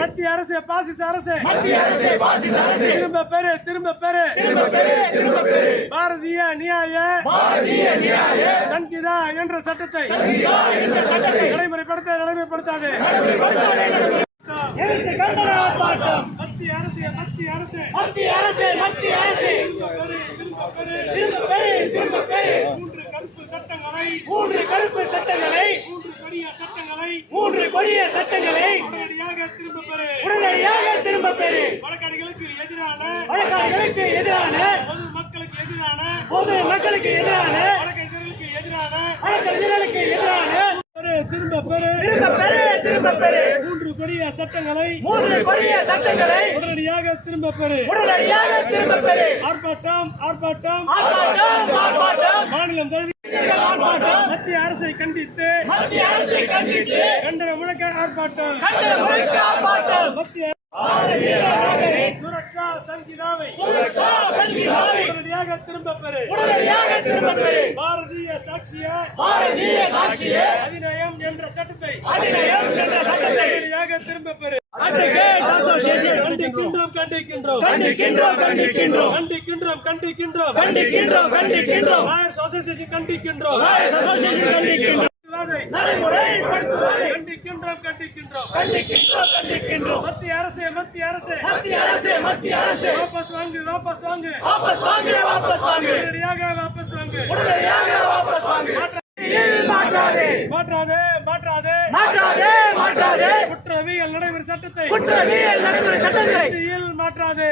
மத்திய அரசு பாசிச அரசு திரும்ப பெரு பாரதிய நியாய சங்கீதா என்ற சட்டத்தை நடைமுறைப்படுத்தாது. மத்திய அரசு மூன்று கருப்பு சட்டங்களை மூன்று கொடிய சட்டங்களை உடனடியாக திரும்ப பெறு. வழக்காடிகளுக்கு எதிரான பொது மக்களுக்கு எதிரான வழக்கறிஞர்களுக்கு எதிரான திரும்ப பெறு. மூன்று கொடிய சட்டங்களை உடனடியாக திரும்ப பெறு. ஆர்ப்பாட்டம் மாநிலம் மத்திய அரசை கண்டித்து கண்டன முழக்க ஆர்ப்பாட்டம். சுரக்ஷா சங்கீதாவை உடனடியாக திரும்ப பெறு. பாரதிய சாட்சிய அதிநயம் என்ற சட்டத்தை உடனடியாக திரும்ப பெறு. மத்திய அரசு வாபஸ் வாங்கு மாற்றாதே குற்றவியல் நடைமுறை சட்டத்தை மாற்றாதே.